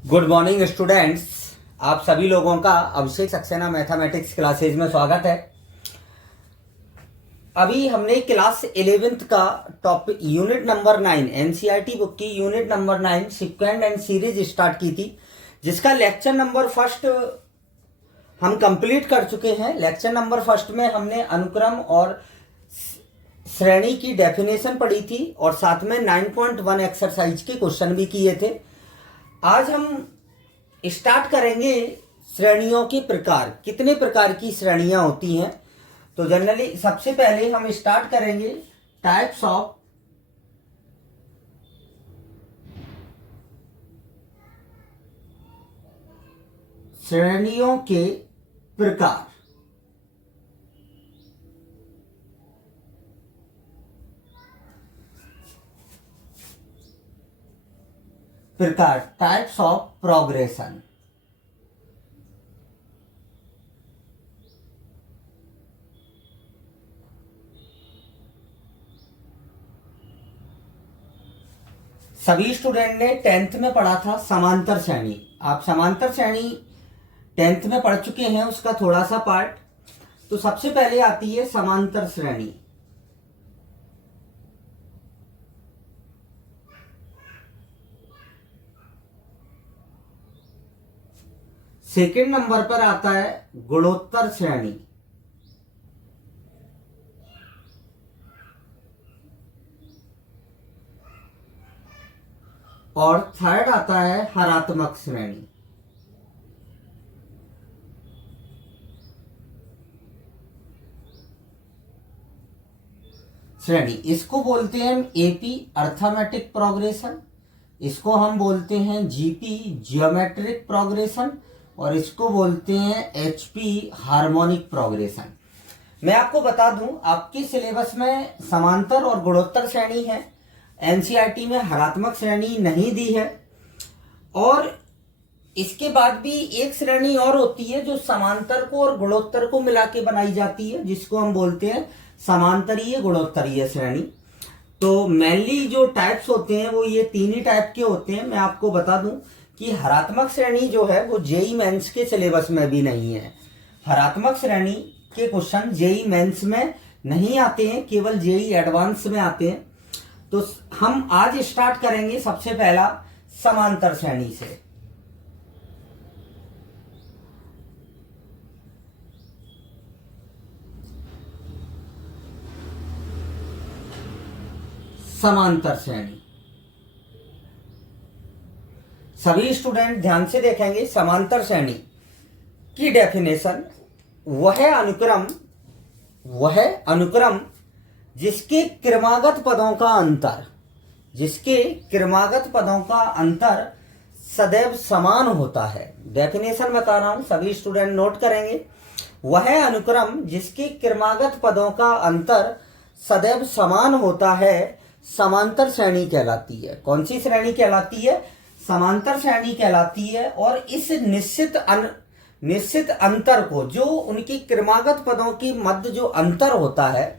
Good morning students. आप सभी लोगों का अभिषेक सक्सेना मैथमेटिक्स क्लासेज में स्वागत है। अभी हमने क्लास 11th का topic unit number 9 NCERT book की unit number 9 sequence and series start की थी, जिसका लेक्चर नंबर फर्स्ट हम कंप्लीट कर चुके हैं। लेक्चर नंबर फर्स्ट में हमने अनुक्रम और श्रेणी की डेफिनेशन पढ़ी थी और साथ में 9.1 एक्सरसाइज के क्वेश्चन भी किए थे। आज हम स्टार्ट करेंगे श्रेणियों के प्रकार। कितने प्रकार की श्रेणियां होती हैं, तो जनरली सबसे पहले हम स्टार्ट करेंगे टाइप्स ऑफ श्रेणियों के प्रकार। Types of progression. सभी स्टूडेंट ने 10th में पढ़ा था समांतर श्रेणी। आप समांतर श्रेणी 10th में पढ़ चुके हैं, उसका थोड़ा सा पार्ट। तो सबसे पहले आती है समांतर श्रेणी। सेकंड नंबर पर आता है गुणोत्तर श्रेणी। और थर्ड आता है हरात्मक श्रेणी। इसको बोलते हैं एपी अर्थमेटिक प्रोग्रेशन, इसको हम बोलते हैं जीपी जियोमेट्रिक प्रोग्रेशन, और इसको बोलते हैं एचपी हार्मोनिक प्रोग्रेशन। मैं आपको बता दूं, आपके सिलेबस में समांतर और गुणोत्तर श्रेणी है, एनसीईआरटी में हरात्मक श्रेणी नहीं दी है। और इसके बाद भी एक श्रेणी और होती है जो समांतर को और गुणोत्तर को मिला के बनाई जाती है, जिसको हम बोलते हैं समांतरीय गुणोत्तरीय श्रेणी। तो मेनली जो टाइप्स होते हैं वो ये तीन ही टाइप के होते हैं। मैं आपको बता दूं कि हरात्मक श्रेणी जो है वो जेई मेंस के सिलेबस में भी नहीं है। हरात्मक श्रेणी के क्वेश्चन जेई मेंस में नहीं आते हैं, केवल जेई एडवांस में आते हैं। तो हम आज स्टार्ट करेंगे सबसे पहला समांतर श्रेणी से। समांतर श्रेणी सभी स्टूडेंट ध्यान से देखेंगे। समांतर श्रेणी की डेफिनेशन वह अनुक्रम जिसके क्रमागत पदों का अंतर सदैव समान होता है। डेफिनेशन बता रहा हूं, सभी स्टूडेंट नोट करेंगे। वह अनुक्रम जिसके क्रमागत पदों का अंतर सदैव समान होता है समांतर श्रेणी कहलाती है। कौन सी श्रेणी कहलाती है? समांतर श्रेणी कहलाती है। और इस निश्चित अंतर को, जो उनकी क्रमागत पदों के मध्य जो अंतर होता है,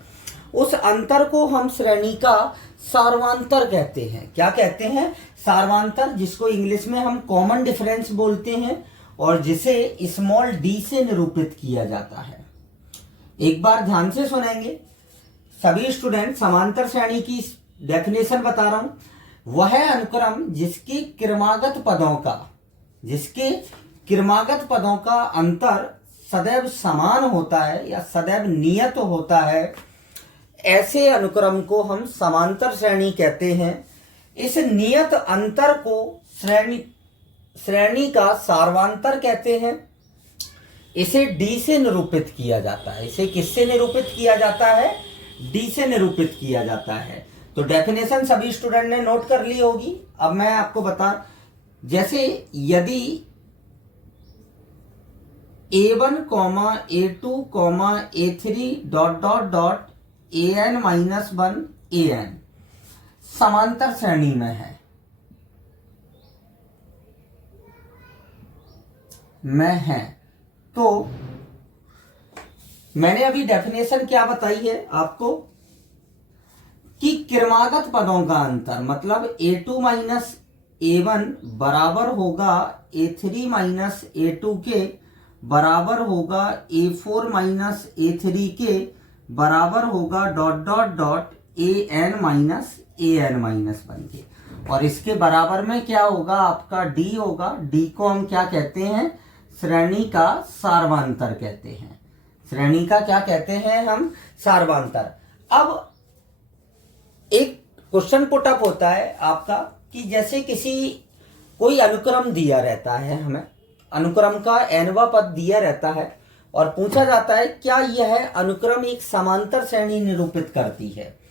उस अंतर को हम श्रेणी का सार्वांतर कहते हैं। क्या कहते हैं? सार्वांतर, जिसको इंग्लिश में हम कॉमन डिफरेंस बोलते हैं और जिसे स्मॉल डी से निरूपित किया जाता है। एक बार ध्यान से सुनेंगे सभी स्टूडेंट। समांतर श्रेणी की डेफिनेशन बता रहा हूं। वह अनुक्रम जिसके क्रमागत पदों का अंतर सदैव समान होता है या सदैव नियत होता है, ऐसे अनुक्रम को हम समांतर श्रेणी कहते हैं। इस नियत अंतर को श्रेणी का सार्वांतर कहते हैं। इसे डी से निरूपित किया जाता है। इसे किससे निरूपित किया जाता है? डी से निरूपित किया जाता है। तो डेफिनेशन सभी स्टूडेंट ने नोट कर ली होगी। अब मैं आपको बता, जैसे यदि A1, A2, A3 ... an-1 an समांतर श्रेणी में है, तो मैंने अभी डेफिनेशन क्या बताई है आपको कि क्रमागत पदों का अंतर, मतलब A2 माइनस A1 बराबर होगा A3 माइनस A2 के बराबर होगा A4 माइनस A3 के बराबर होगा dot dot dot AN minus AN-1 के। और इसके बराबर में क्या होगा आपका D होगा। D को हम क्या कहते हैं, श्रेणी का सार्वंतर कहते हैं। श्रेणी का क्या कहते हैं हम, सार्वंतर। अब एक क्वेश्चन पुटअप होता है आपका कि जैसे कोई अनुक्रम दिया रहता है, हमें अनुक्रम का nवां पद दिया रहता है और पूछा जाता है क्या यह अनुक्रम एक समांतर श्रेणी निरूपित करती है।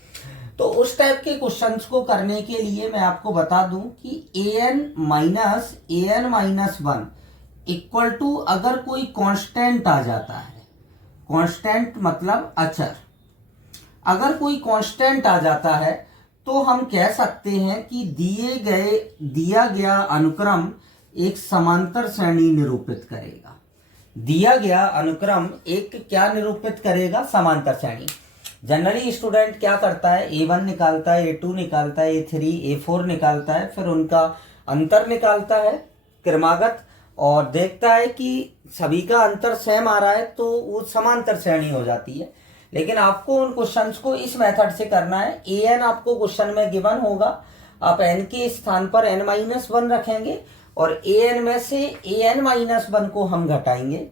तो उस टाइप के क्वेश्चंस को करने के लिए मैं आपको बता दूं कि an minus AN-1 equal to अगर कोई कांस्टेंट आ जाता है, कांस्टेंट मतलब अचर, अगर कोई कांस्टेंट आ जाता है तो हम कह सकते हैं कि दिया गया अनुक्रम एक समांतर श्रेणी निरूपित करेगा। दिया गया अनुक्रम एक क्या निरूपित करेगा, समांतर श्रेणी। जनरली स्टूडेंट क्या करता है, A1 निकालता है, A2 निकालता है, A3 A4 निकालता है, फिर उनका अंतर निकालता है क्रमागत और देखता है कि सभी का अंतर सेम आ रहा है तो वो समांतर श्रेणी हो जाती है। लेकिन आपको उन क्वेश्चंस को इस मेथड से करना है। an आपको क्वेश्चन में गिवन होगा, आप n के स्थान पर n-1 रखेंगे और an में से an-1 को हम घटाएंगे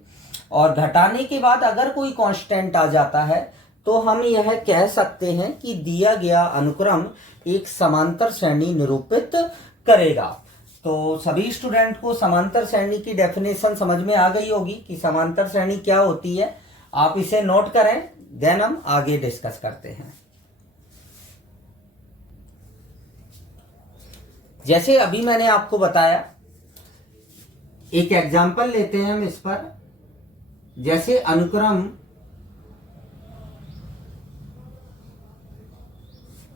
और घटाने के बाद अगर कोई कांस्टेंट आ जाता है तो हम यह कह सकते हैं कि दिया गया अनुक्रम एक समांतर श्रेणी निरूपित करेगा। तो सभी स्टूडेंट को समांतर श्रेणी की डेफिनेशन समझ में आ गई होगी कि समांतर श्रेणी क्या होती है। आप इसे नोट करें, देन हम आगे डिस्कस करते हैं। जैसे अभी मैंने आपको बताया, एक एग्जांपल लेते हैं हम इस पर। जैसे अनुक्रम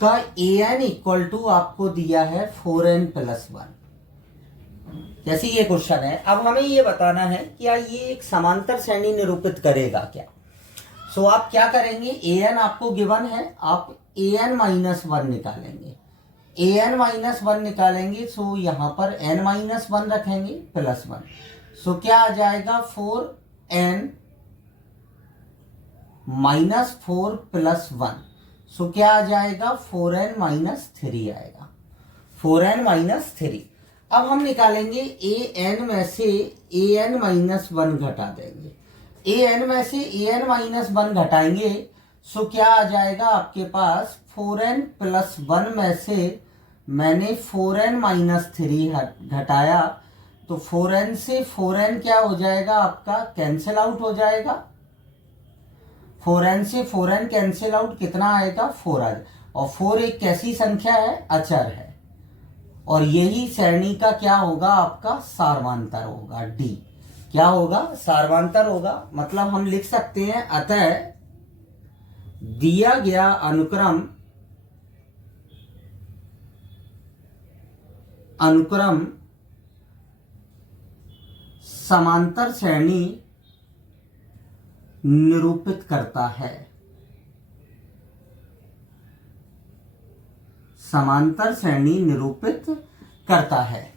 का an इक्वल टू आपको दिया है 4n+1, जैसे ये क्वेश्चन है। अब हमें ये बताना है क्या ये एक समांतर श्रेणी निरूपित करेगा क्या। सो आप क्या करेंगे, an आपको गिवन है, आप an-1 निकालेंगे। an-1 निकालेंगे सो यहां पर n-1 रखेंगे +1। सो क्या आ जाएगा 4n -4 +1। सो क्या आ जाएगा 4n-3 आएगा, 4n-3। अब हम निकालेंगे an में से an-1 घटा देंगे। an में से an-1 घटाएंगे सो क्या आ जाएगा आपके पास 4n+1 में से मैंने 4n-3 घटाया तो 4n से 4n क्या हो जाएगा आपका, कैंसिल आउट हो जाएगा। 4n से 4n कैंसिल आउट, कितना आएगा 4 आएगा। और 4 एक कैसी संख्या है, अचर है, और यही श्रेणी का क्या होगा आपका सार्वंतर होगा। D क्या होगा, सार्वंतर होगा। मतलब हम लिख सकते हैं अतः दिया गया अनुक्रम समांतर श्रेणी निरूपित करता है। समांतर श्रेणी निरूपित करता है।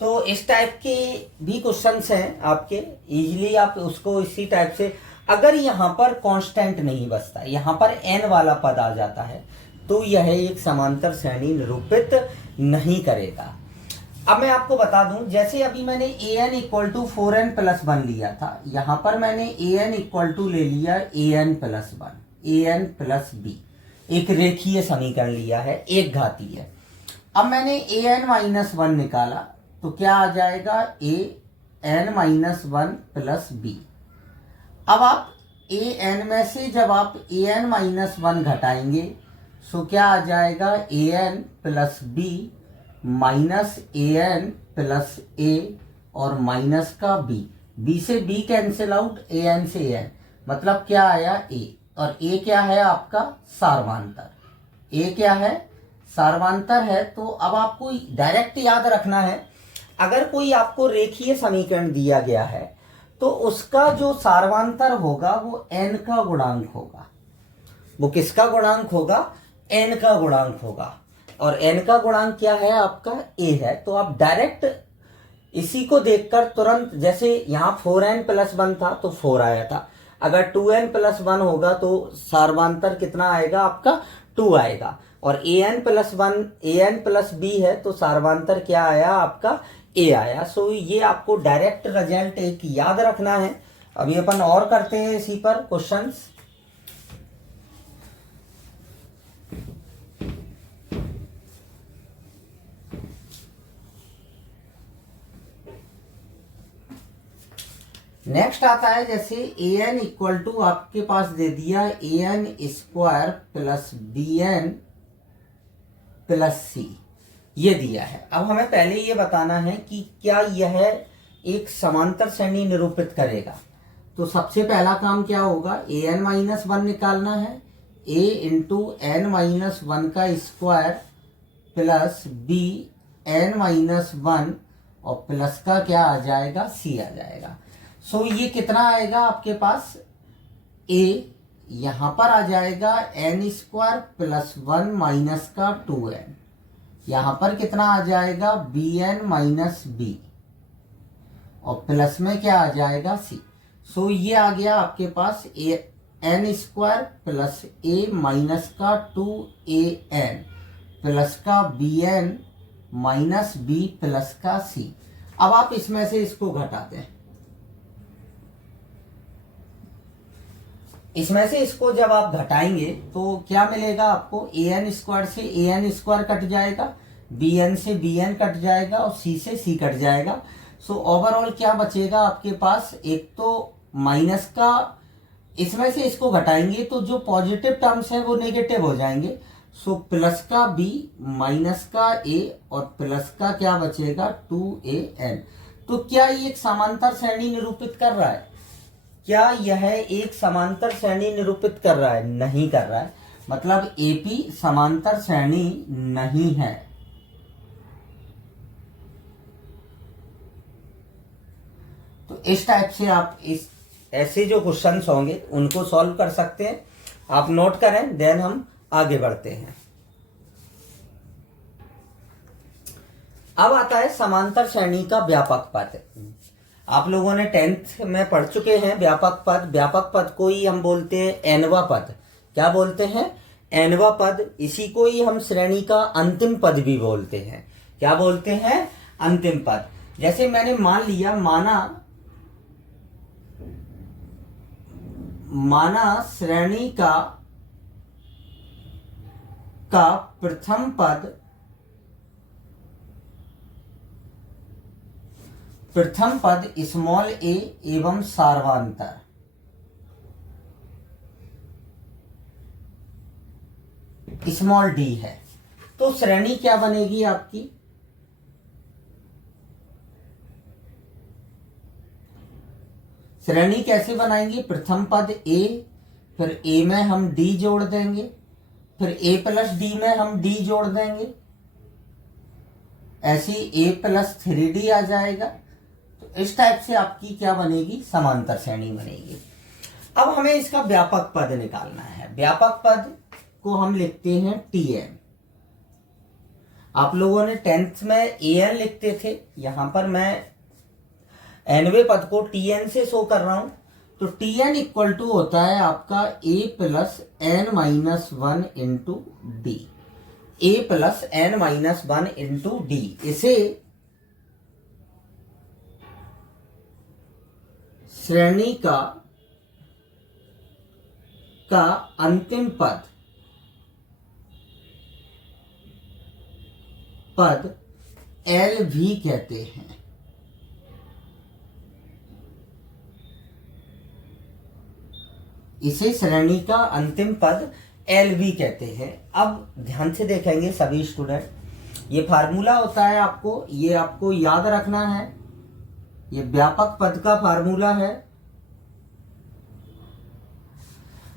तो इस टाइप के भी क्वेश्चंस हैं आपके, इजीली आप उसको इसी टाइप से, अगर यहाँ पर कांस्टेंट नहीं बचता, यहाँ पर n वाला पद आ जाता है तो यह एक समांतर श्रेणी निरूपित नहीं करेगा। अब मैं आपको बता दूं, जैसे अभी मैंने an इक्वल टू 4n+1 लिया था, यहां पर मैंने an इक्वल टू ले लिया an+1, an+b, एक रेखीय समीकरण लिया है, एक घातीय। अब मैंने an-1 निकाला तो क्या आ जाएगा an-1 + b। अब आप an में से जब आप an-1 घटाएंगे सो क्या आ जाएगा an + b minus an + a और माइनस का b से b कैंसिल आउट, an से an, मतलब क्या आया a, और a क्या है आपका सार्वंतर। a क्या है, सार्वंतर है। तो अब आपको डायरेक्ट याद रखना है, अगर कोई आपको रेखीय समीकरण दिया गया है तो उसका जो सार्वंतर होगा वो n का गुणांक होगा। वो किसका गुणांक होगा, n का गुणांक होगा। और n का गुणांक क्या है आपका a है। तो आप डायरेक्ट इसी को देखकर तुरंत, जैसे यहाँ 4n+1 था तो 4 आया था, अगर 2n+1 होगा तो सार्वांतर कितना आएगा आपका 2 आएगा, और an+1 an+b है तो सार्वांतर क्या आया आपका a आया। सो ये आपको डायरेक्ट रिजल्ट एक याद रखना है। अभी अपन और करते हैं इसी पर क्वेश्चंस। नेक्स्ट आता है जैसे an इक्वल टू आपके पास दे दिया an² plus bn plus c, ये दिया है। अब हमें पहले ये बताना है कि क्या यह एक समांतर श्रेणी निरूपित करेगा। तो सबसे पहला काम क्या होगा, an-1 निकालना है, a इंटू n-1 का स्क्वायर प्लस bn-1 और प्लस का क्या आ जाएगा c आ जाएगा। सो ये कितना आएगा आपके पास, a यहां पर आ जाएगा n² प्लस 1 माइनस का 2n, यहां पर कितना आ जाएगा bn माइनस b और प्लस में क्या आ जाएगा c। सो ये आ गया आपके पास n² प्लस a माइनस का 2an प्लस का bn माइनस b प्लस का c। अब आप इसमें से इसको घटाते हैं, इसमें से इसको जब आप घटाएंगे तो क्या मिलेगा आपको, an² से an² कट जाएगा, bn से bn कट जाएगा और c से c कट जाएगा। सो ओवरऑल क्या बचेगा आपके पास, एक तो माइनस का, इसमें से इसको घटाएंगे तो जो पॉजिटिव टर्म्स हैं वो नेगेटिव हो जाएंगे। सो प्लस का b माइनस का a और प्लस का क्या बचेगा 2an। तो क्या ये एक समांतर श्रेणी निरूपित कर रहा है, क्या यह एक समांतर श्रेणी निरूपित कर रहा है, नहीं कर रहा है, मतलब AP समांतर श्रेणी नहीं है। तो इस टाइप से आप इस ऐसे जो क्वेश्चंस होंगे उनको सॉल्व कर सकते हैं। आप नोट करें, देन हम आगे बढ़ते हैं। अब आता है समांतर श्रेणी का व्यापक पद। आप लोगों ने 10th में पढ़ चुके हैं व्यापक पद। व्यापक पद को ही हम बोलते हैं nवां पद। क्या बोलते हैं, nवां पद। इसी को ही हम श्रेणी का अंतिम पद भी बोलते हैं। क्या बोलते हैं, अंतिम पद। जैसे मैंने मान लिया, माना श्रेणी का प्रथम पद स्मॉल a एवं सार्वांतर स्मॉल d है। तो श्रेणी क्या बनेगी आपकी, श्रेणी कैसे बनाएंगे, प्रथम पद a, फिर a में हम d जोड़ देंगे, फिर a प्लस d में हम d जोड़ देंगे, ऐसे a प्लस 3d आ जाएगा। तो इस टाइप से आपकी क्या बनेगी, समांतर श्रेणी बनेगी। अब हमें इसका व्यापक पद निकालना है। व्यापक पद को हम लिखते हैं Tn। आप लोगों ने 10th में an लिखते थे, यहां पर मैं nवें पद को Tn से शो कर रहा हूं। तो Tn इक्वल टू होता है आपका a plus n-1 into D, a plus n-1 into D. इसे श्रेणी का अंतिम पद L भी कहते हैं। इसे श्रेणी का अंतिम पद L भी कहते हैं। अब ध्यान से देखेंगे सभी स्टूडेंट, ये फार्मूला होता है आपको, ये आपको याद रखना है। ये व्यापक पद का फार्मूला है।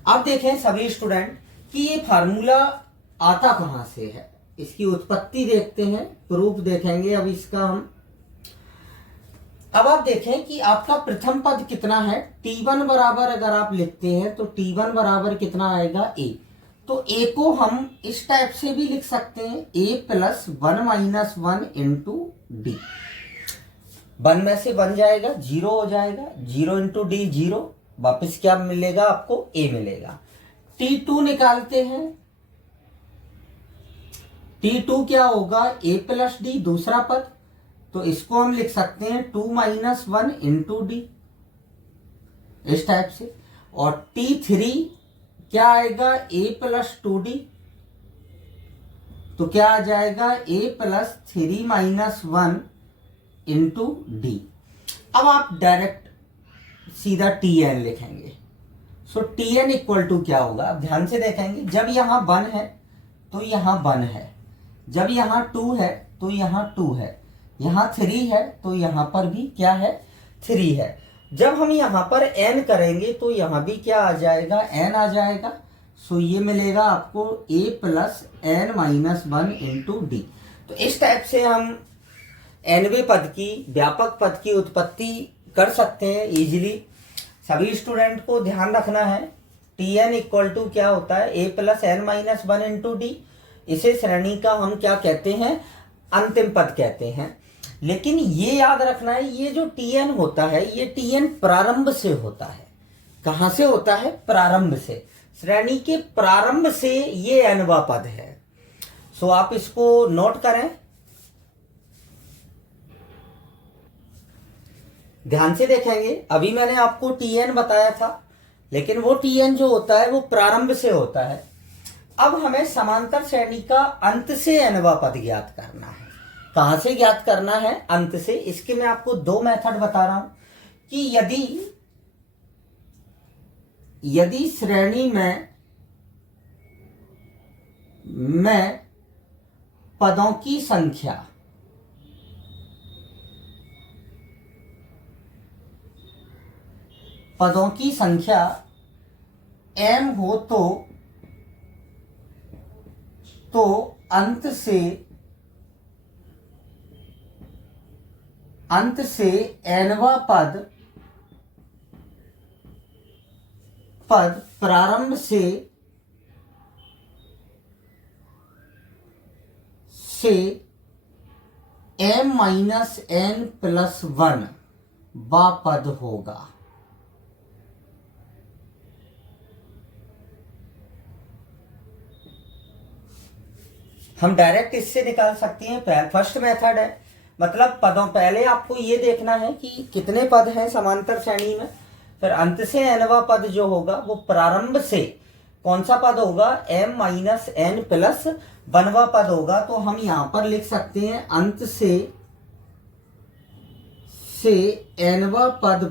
अब देखें सभी स्टूडेंट कि ये फार्मूला आता कहां से है, इसकी उत्पत्ति देखते हैं, प्रूफ देखेंगे अब इसका हम। अब आप देखें कि आपका प्रथम पद कितना है, T1 बराबर अगर आप लिखते हैं तो T1 बराबर कितना आएगा a। तो ए को हम इस टाइप से भी लिख सकते हैं, ए प्लस 1 माइनस 1 इंटू डी। 1 में से 1 जाएगा, 0 हो जाएगा, 0 इंटू डी 0, वापिस क्या मिलेगा आपको, ए मिलेगा। T2 निकालते हैं, T2 क्या होगा, ए प्लस डी दूसरा पद, तो इसको हम लिख सकते हैं 2 माइनस 1 इंटू डी, इस टाइप से। और T3 क्या आएगा, ए प्लस 2D, तो क्या आ जाएगा, ए प्लस 3 माइनस 1 इंटू डी। अब आप डायरेक्ट सीधा Tn लिखेंगे। सो Tn इक्वल टू क्या होगा, अब ध्यान से देखेंगे, जब यहां 1 है तो यहां 1 है, जब यहां 2 है तो यहां 2 है, यहां 3 है तो यहां पर भी क्या है, 3 है। जब हम यहां पर n करेंगे तो यहां भी क्या आ जाएगा, n आ जाएगा। सो ये मिलेगा आपको a plus n minus 1 into D. तो इस टाइप से हम nवें पद की, व्यापक पद की उत्पत्ति कर सकते हैं इजीली। सभी स्टूडेंट को ध्यान रखना है, Tn इक्वल टू क्या होता है, a plus n minus 1 into D. इसे श्रेणी का हम क्या कहते हैं, अंतिम पद कहते हैं। लेकिन ये याद रखना है, ये जो Tn होता है, ये Tn प्रारंभ से होता है। कहां से होता है, प्रारंभ से, श्रेणी के प्रारंभ से ये nवा पद है। सो आप इसको नोट करें, ध्यान से देखेंगे। अभी मैंने आपको Tn बताया था, लेकिन वो Tn जो होता है वो प्रारंभ से होता है। अब हमें समांतर श्रेणी का अंत से nवा पद ज्ञात करना है। कहां से ज्ञात करना है, अंत से। इसके मैं आपको 2 मेथड बता रहा हूं कि यदि श्रेणी में पदों की संख्या m हो तो अंत से nवा पद प्रारंभ से m माइनस n प्लस 1 वा पद होगा। हम डायरेक्ट इससे निकाल सकते हैं, फर्स्ट मेथड है। मतलब पदों, पहले आपको ये देखना है कि कितने पद हैं समांतर श्रेणी में, फिर अंत से nवा पद जो होगा वो प्रारंभ से कौन सा पद होगा, m माइनस n प्लस 1वां पद होगा। तो हम यहां पर लिख सकते हैं अंत से nवा पद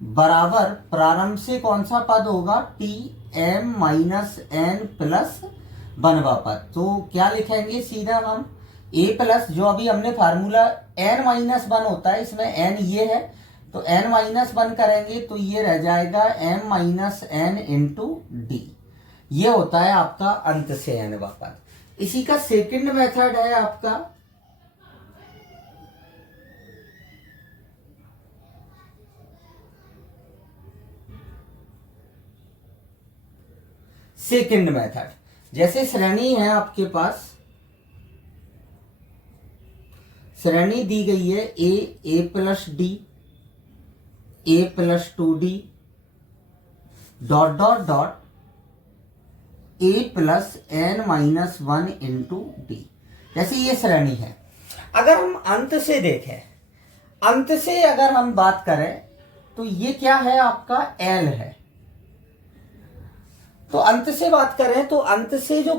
बराबर प्रारंभ से कौन सा पद होगा, Tm माइनस n प्लस 1वां पद। तो क्या लिखेंगे, सीधा हम a प्लस, जो अभी हमने फार्मूला n माइनस 1 होता है, इसमें n ये है, तो n माइनस 1 करेंगे तो ये रह जाएगा m minus n into D. ये होता है आपका अंत से nवा पद। इसी का सेकंड मेथड है आपका सेकंड मेथड। जैसे श्रेणी है आपके पास, श्रेणी दी गई है a plus D, a plus 2d, dot dot dot a plus n minus 1 into D. जैसे ये श्रेणी है। अगर हम अंत से देखें, अंत से अगर हम बात करें तो ये क्या है, आपका L है। तो अंत से बात करें तो अंत से जो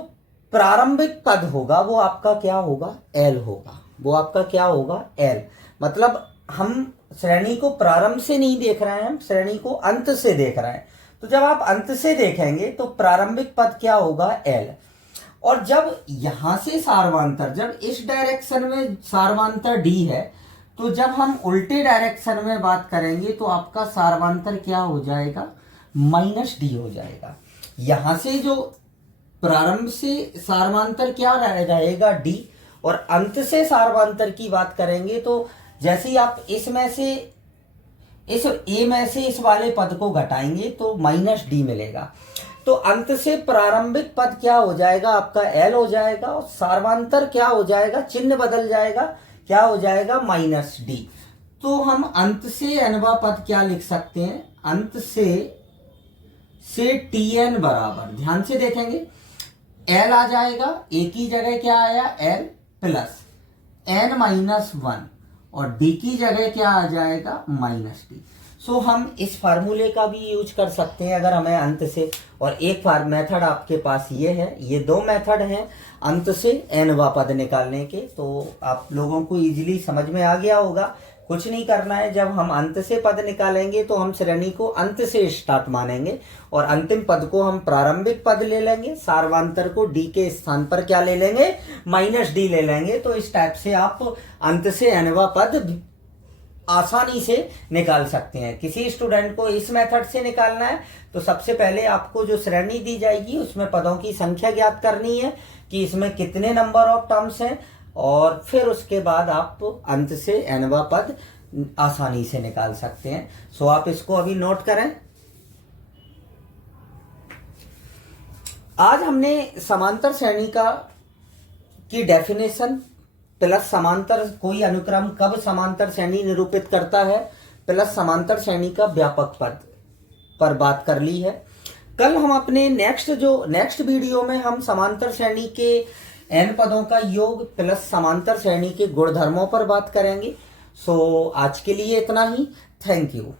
प्रारंभिक पद होगा वो आपका क्या होगा, L होगा। वो आपका क्या होगा, L। मतलब हम श्रेणी को प्रारंभ से नहीं देख रहे हैं, हम श्रेणी को अंत से देख रहे हैं। तो जब आप अंत से देखेंगे तो प्रारंभिक पद क्या होगा, L। और जब यहां से सार्वंतर, जब इस डायरेक्शन में सार्वंतर D है, तो जब हम उल्टे डायरेक्शन में बात करेंगे तो आपका सार्वंतर क्या हो जाएगा, माइनस D हो जाएगा। यहां से जो प्रारंभ से सार्वंतर क्या रहेगा, D, और अंत से सार्वंतर की बात करेंगे तो जैसे ही आप इसमें से इस ए में से इस वाले पद को घटाएंगे तो माइनस डी मिलेगा। तो अंत से प्रारंभिक पद क्या हो जाएगा, आपका एल हो जाएगा, और सार्वांतर क्या हो जाएगा, चिन्ह बदल जाएगा, क्या हो जाएगा, माइनस डी। तो हम अंत से एनवा पद क्या लिख सकते हैं, अंत से टी एन बराबर, ध्यान से देखेंगे, एल आ जाएगा, ए की जगह क्या आया, l plus n minus one, और डी की जगह क्या आ जाएगा, माइनस डी। सो हम इस फार्मूले का भी यूज कर सकते हैं अगर हमें अंत से, और एक मेथड आपके पास ये है, ये दो मेथड हैं अंत से एनवा पद निकालने के। तो आप लोगों को इजीली समझ में आ गया होगा। कुछ नहीं करना है, जब हम अंत से पद निकालेंगे तो हम श्रेणी को अंत से स्टार्ट मानेंगे, और अंतिम पद को हम प्रारंभिक पद ले लेंगे, सार्वांतर को डी के स्थान पर क्या ले लेंगे, माइनस डी ले लेंगे। तो इस टाइप से आप अंत से एनवा पद आसानी से निकाल सकते हैं। किसी स्टूडेंट को इस मेथड से निकालना है तो सबसे पहले आपको जो श्रेणी दी जाएगी उसमें पदों की संख्या ज्ञात करनी है कि इसमें कितने नंबर ऑफ टर्म्स हैं, और फिर उसके बाद आप अंत से एनवा पद आसानी से निकाल सकते हैं। सो आप इसको अभी नोट करें। आज हमने समांतर श्रेणी की डेफिनेशन प्लस समांतर, कोई अनुक्रम कब समांतर श्रेणी निरूपित करता है, प्लस समांतर श्रेणी का व्यापक पद पर बात कर ली है। कल हम अपने नेक्स्ट वीडियो में हम समांतर श्रेणी के एन पदों का योग प्लस समांतर श्रेणी के गुणधर्मों पर बात करेंगे। सो आज के लिए इतना ही। Thank you.